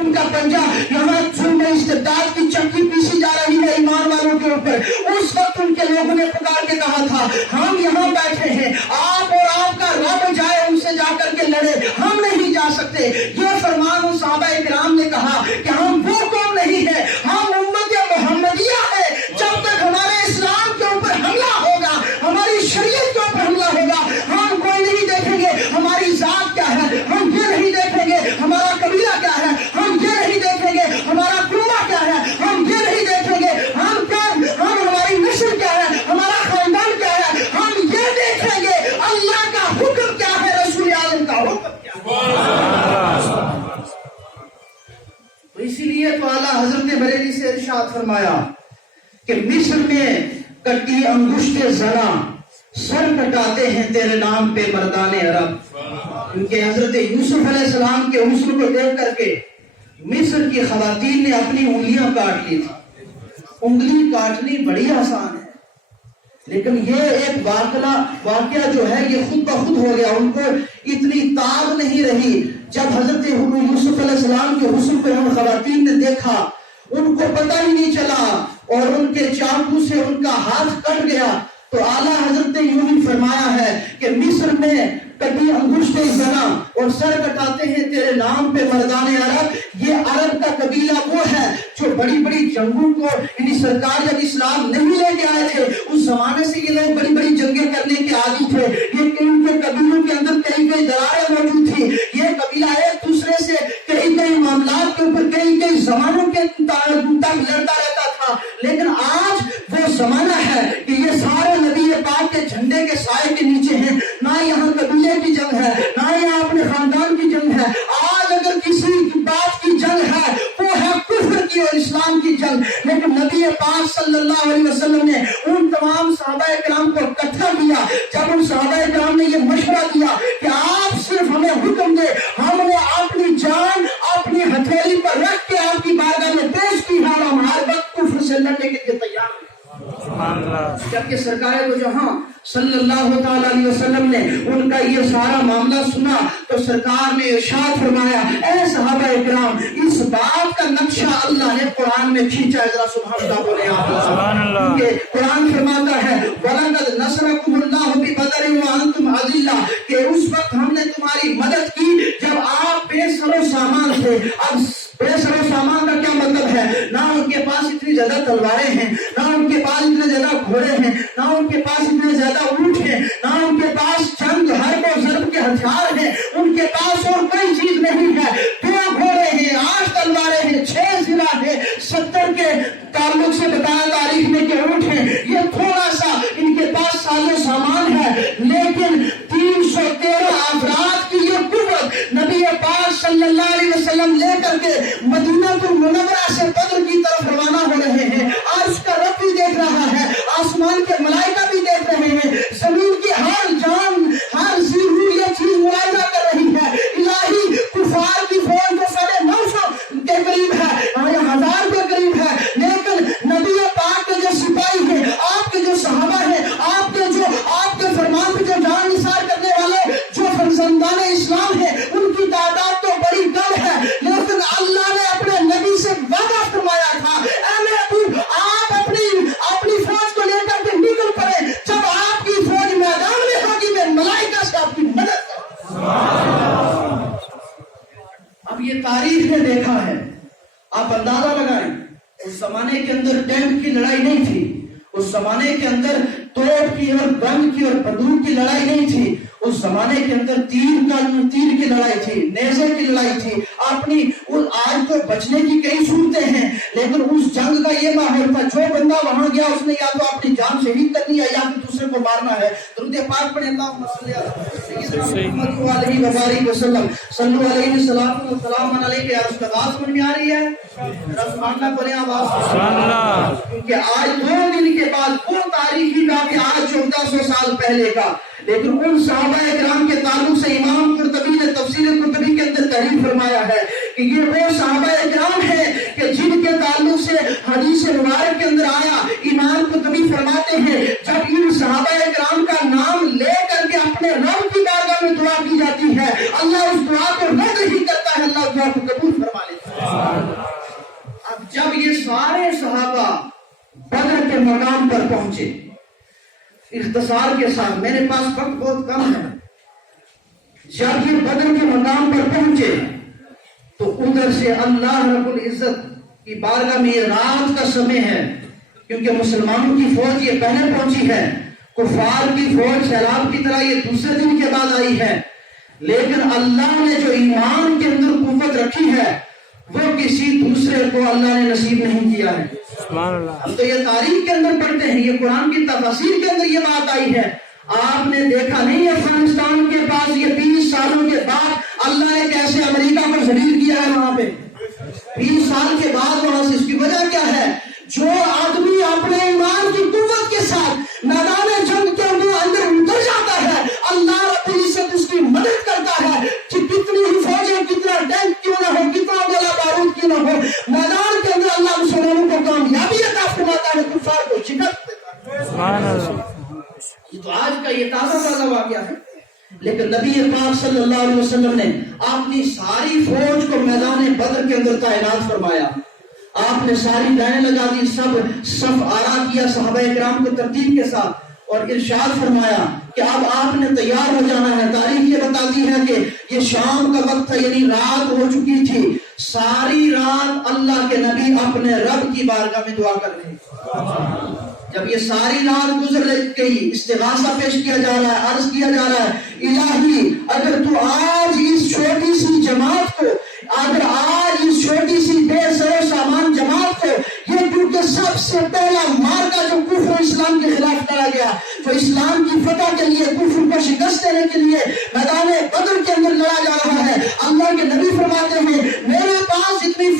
ان کا پنجہ یہاں ظلم استبداد کی چکی پیسی جا رہی ہے ایمان والوں کے اوپر. اس وقت ان کے لوگوں نے پکار کے کہا تھا ہم یہاں بیٹھے ہیں, آپ اور آپ کا رب جائے ان سے جا کر کے لڑے, ہم نہیں جا سکتے. یہ فرمان ان صحابہ کرام نے کہا کہ ہم وہ قوم نہیں ہے, ہم امت محمدیہ ہے. جب تک ہمارے اسلام کے اوپر حملہ ہوگا, ہماری شریعت کے اوپر حملہ ہوگا, ہم کوئی نہیں دیکھیں گے ہماری ذات کیا ہے, ہم یہ نہیں دیکھیں گے ہمارا قبیلہ کیا ہے, ہم یہ نہیں دیکھیں گے ہمارا کنبہ کیا ہے, ہم یہ نہیں دیکھیں گے ہم ہماری نسل کیا ہے, ہمارا خاندان کیا ہے, ہم یہ دیکھیں گے اللہ کا حکم کیا ہے, رسول اعظم کا حکم کیا ہے. تو اسی لیے تو اعلیٰ حضرت بریلی سے ارشاد فرمایا کہ مصر میں کٹی انگشت زنا, سر کٹاتے ہیں تیرے نام پہ مردان عرب. کیونکہ حضرت یوسف علیہ السلام کے حسن کو دیکھ کر کے مصر کی خواتین نے اپنی انگلیاں کاٹ لی تھی. انگلی کاٹنی بڑی آسان ہے, لیکن یہ ایک واقعہ جو ہے یہ خود بخود ہو گیا. ان کو اتنی تاب نہیں رہی. جب حضرت یوسف علیہ السلام کے حسن کو ان خواتین نے دیکھا, ان کو پتہ ہی نہیں چلا اور ان کے چاقو سے ان کا ہاتھ کٹ گیا. تو اعلیٰ حضرت نے یوں ہی فرمایا ہے کہ مصر میں کٹی انگشت زنا اور سر کٹاتے ہیں تیرے نام پہ مردان عرب. یہ عرب کا قبیلہ وہ ہے جو بڑی بڑی جنگوں کو یعنی سرکار جب اسلام نہیں لے کے آئے تھے اس زمانے سے یہ لوگ بڑی بڑی جنگیں کرنے کے عادی تھے. یہ ان کے قبیلوں کے اندر کئی کئی دراریں موجود تھی. یہ قبیلہ ایک دوسرے سے کئی کئی معاملات کے اوپر کئی کئی زمانوں کے تک لڑتا رہتا تھا. لیکن آج وہ زمانہ ہے کہ یہ سارے نبی پاک کے جھنڈے کے سائے کے نیچے ہیں. نہ یہاں قبیلے کی جنگ ہے, نہ یہاں اپنے خاندان کی جنگ ہے. آج اگر کسی بات کی جنگ ہے وہ ہے کفر کی اور اسلام کی جنگ. لیکن نبی پاک صلی اللہ علیہ وسلم نے ان تمام صحابہ کرام کو اکٹھا کیا. جب ان صحابہ کرام نے یہ مشورہ دیا کہ آپ صرف ہمیں حکم دے, ہم نے اپنی جان اپنی ہتھیلی پر رکھ کے آپ کی بارگاہ میں پیش کی ہے, ہم ہر وقت کفر سے لڑنے کے لیے تیار ہیں. جبکہ سرکار دو جہاں صلی اللہ تعالی علیہ وسلم نے ان کا یہ سارا معاملہ سنا تو سرکار نے ارشاد فرمایا اے صحابہ کرام, اس بات کا نقشہ اللہ نے قرآن میں کھینچا ہے. ذرا سبحان اللہ بولے آپ. سبحان اللہ. کہ قرآن فرماتا ہے وَلَقَدْ نَصَرَكُمُ اللَّهُ بِبَدْرٍ وَأَنْتُمْ أَذِلَّةٌ, کہ اس وقت ہم نے تمہاری مدد کی جب آپ بے سر و سامان تھے. اب بے سر و سامان کا کیا مطلب ہے؟ نہ ان کے پاس اتنی زیادہ تلواریں ہیں, نہ ان کے پاس اتنے زیادہ گھوڑے ہیں, نہ ان کے پاس اتنے زیادہ اونٹ ہیں, نہ ان کے پاس چند حرب و ضرب کے ہتھیار ہیں. ان کے پاس اور کوئی چیز نہیں ہے. 2 گھوڑے ہیں, 8 تلواریں ہیں, 6 ضلع ہیں, 70 کے تعلق سے بتایا تاریخ میں کہ اونٹ ہیں. یہ تھوڑا سا ان کے پاس ساز و سامان ہے, لیکن 313 افراد کی یہ قوت نبی پاک صلی اللہ علیہ وسلم لے کر کے مدینہ المنورہ سے بدر کی طرف روانہ ہو رہے ہیں. عرش کا رب بھی دیکھ رہا ہے, آسمان کے ملائکہ بھی دیکھ رہے ہیں, زمین کی ہر جان ہر زیرو یہ چیز ملاحظہ کر رہی ہے. الہی کفار کی فوج جو 950 کے قریب ہے, 1000 کے قریب ہے, لیکن نبی پاک کے جو سپاہی ہیں, آپ کے جو صحابہ ہیں, آپ کے فرمان پہ جو جان نثار کرنے والے جو فرزندان اسلام ہیں, ان کی تعداد تو بڑی کم ہے. لیکن اللہ نے اپنے نبی سے وعدہ فرمایا تھا اے محبوب آپ اپنی فوج کو لے کر کے نکل پڑے, جب آپ کی فوج میدان میں ہوگی میں ملائکہ سے آپ کی مدد کروں. اب یہ تاریخ نے دیکھا ہے, آپ اندازہ لگائیں اس زمانے کے اندر ٹینک کی لڑائی نہیں تھی, اس زمانے کے اندر توپ کی اور بم کی اور بندوق کی لڑائی نہیں تھی, اس زمانے کے اندر تیر کی لڑائی تھی, نیزے کی لڑائی تھی. اپنی آج تو بچنے کی کئی صورتیں ہیں, لیکن اس جنگ کا یہ ماحول تھا, جو بندہ وہاں گیا اس نے یا تو اپنی جان شہید کرنی ہے یا پھر دوسرے کو مارنا ہے. درود پاک پڑھیں اللہم صلی علیہ وسلم صلو علیہ السلام علیہ یا رسول اللہ. سمجھ میں آ رہی ہے؟ سبحان اللہ بولیں آواز سبحان اللہ. کیونکہ آج 2 دن کے بعد وہ تاریخی واقعہ آج 1400 سال پہلے کا, لیکن ان صحابہ کرام کے تعلق سے امام قرطبی نے تفسیر قرطبی کے اندر تحریر فرمایا ہے کہ یہ وہ صحابہ کرام ہیں کہ جن کے تعلق سے حدیث مبارک کے اندر آیا. امام قرطبی فرماتے ہیں جب ان صحابہ کرام کا نام لے کر کے اپنے رب کی بارگاہ میں دعا کی جاتی ہے, اللہ اس دعا کو رد ہی کرتا ہے, اللہ دعا کو قبول فرما لیتا ہے. مقام پر پہنچے. اختصار کے ساتھ، میرے پاس وقت بہت کم ہے. جب یہ بدر کے مقام پر پہنچے تو ادھر سے اللہ رب العزت کی بارگاہ میں، یہ رات کا سمے ہے کیونکہ مسلمانوں کی فوج یہ پہلے پہنچی ہے، کفار کی فوج سیلاب کی طرح یہ دوسرے دن کے بعد آئی ہے، لیکن اللہ نے جو ایمان کے اندر قوت رکھی ہے وہ کسی دوسرے کو اللہ نے نصیب نہیں کیا ہے. ہم تو یہ تاریخ کے اندر پڑھتے ہیں، یہ قرآن کی تفاسیر کے اندر یہ بات آئی ہے. آپ نے دیکھا نہیں افغانستان کے پاس یہ 20 سالوں کے بعد اللہ نے کیسے امریکہ کو ذلیل کیا ہے. وہاں پہ 20 سال کے بعد وہاں سے، اس کی وجہ کیا ہے؟ جو آدمی اپنے ایمان کی قوت کے ساتھ میدان جنگ کے اندر اتر جاتا ہے، اللہ رب العزت اس کی مدد کرتا ہے کہ کتنی ہی فوجیں، کتنا ٹینک کیوں نہ ہو، کتنا بڑا بارود کیوں نہ ہو، میدان کے اندر اللہ مسلمانوں کو کامیابی عطا فرماتا ہے، کفار کو شکست دیتا ہے. سبحان اللہ. یہ تو آج کا یہ تازہ واقعہ ہے. لیکن نبی پاک صلی اللہ علیہ وسلم نے اپنی ساری فوج کو میدان بدر کے اندر تعینات فرمایا. آپ نے ساری لائنیں لگا دی، سب صف آرا کیا صحابہ کرام کو ترتیب کے ساتھ، اور ارشاد فرمایا کہ اب آپ نے تیار ہو جانا ہے. تاریخ یہ بتاتی ہے کہ یہ شام کا وقت تھا، یعنی رات ہو چکی تھی. ساری رات اللہ کے نبی اپنے رب کی بارگاہ میں دعا کر رہے. جب یہ ساری رات گزر گئی، استغاثہ پیش کیا جا رہا ہے، عرض کیا جا رہا ہے، الہی اگر تو آج اس چھوٹی سی جماعت کو، اگر آج اس چھوٹی سی بے سر و سامان جماعت کو، یہ کیونکہ سب سے پہلا مارکا جو کفر و اسلام کے خلاف لڑا گیا، جو اسلام کی فتح کے لیے، کفر کو شکست دینے کے لیے میدان بدر کے اندر لڑا جا رہا ہے. اللہ کے نبی فرماتے ہیں میرے پاس اتنی